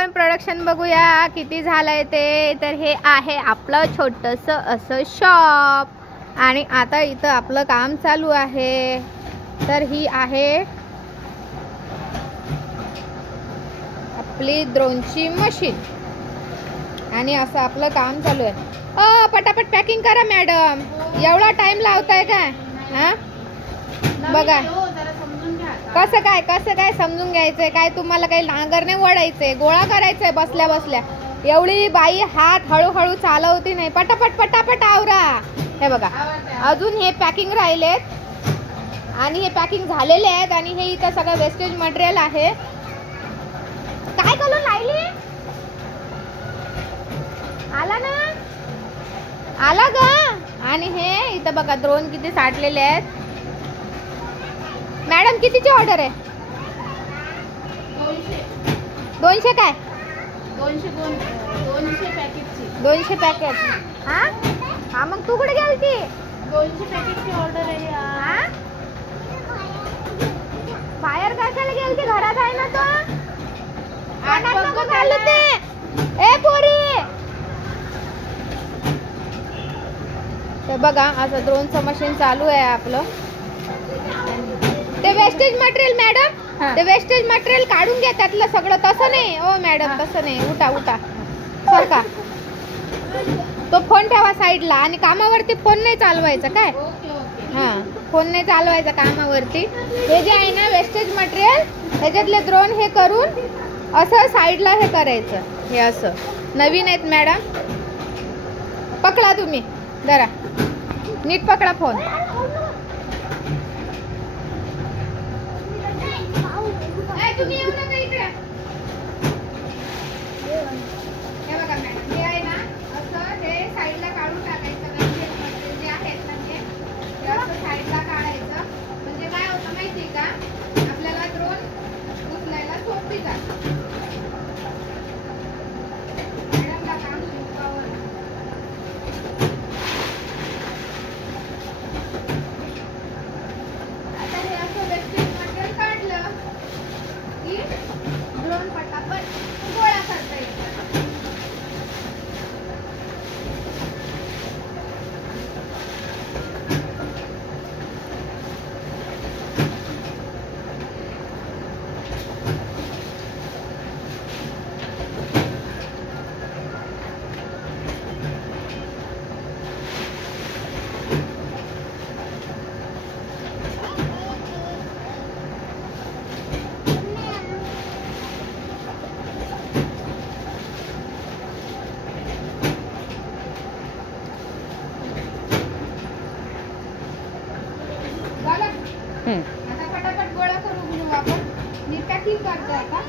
आपण प्रोडक्शन बघूया किती झालंय ते. तर हे आहे आपलं छोटंसं असं शॉप आणि आता इथं आपलं काम चालू आहे. तर ही आहे आपली ड्रोनची मशीन आणि असं आपलं काम चालू आहे. पटापट पॅकिंग करा मॅडम, एवढा टाइम लावताय काय? हा बघा कसं काय समजून घ्यायचंय. काय तुम्हाला काही नांगरणे ओढायचंय, गोळा करायचंय बसल्या बसल्या. एवढी बाई हात हळूहळू चालवती नाही. पटापट पटापट आवरा. हे बघा अजून हे पॅकिंग राहिलेत आणि हे पॅकिंग झालेले आहेत आणि हे इथं सगळं वेस्टेज मटेरियल आहे. काय करून राहिली? आला ना, आला ग. आणि हे इथं बघा ड्रोन किती साठलेले आहेत. मॅडम कितीची ऑर्डर आहे? 200 काय? 200 पॅकेटची. 200 पॅकेट. हा मग तू कुठे गेलती? 200 पॅकेटची ऑर्डर आहे. हा बाहेर कशाला गेलती? घरात आहे ना तो. आणात नको घालू ते. ए पोरी, ते बघा असं ड्रोनचं मशीन चालू आहे आपलं. ते वेस्टेज मटेरियल मॅडम, ते वेस्टेज मटेरियल काढून घ्या त्यातलं सगळं. तसं नाही ओ मॅडम, तसं नाही. उठा उठा सारखा. तो फोन ठेवा साईडला आणि कामावरती फोन नाही चालवायचा काय? हा फोन नाही चालवायचा कामावरती. हे जे आहे ना वेस्टेज मटेरियल त्याच्यातले ड्रोन हे करून असं साईडला हे करायचं. हे असं नवीन आहेत मॅडम. पकडा तुम्ही जरा नीट पकडा फोन. तुम्ही येऊ नका इकडे. हे बघा मॅडम, हे आहे ना असं हे साईडला काढून टाकायचं. वेस्टेज मटेरियल जे आहेत ना ते असं साईडला काढायचं. म्हणजे काय होतं माहिती का, आपल्याला ड्रोन उचलायला सोपी जातं. मॅडमला काम शिकवावं. आता हे असं वेस्टेज मटेरियल काढलं की ड्रोन पटापट गोळा करता येतो. आता फटाफट गोळा करू घेऊ आपण. मी पॅकिंग करतोय आता.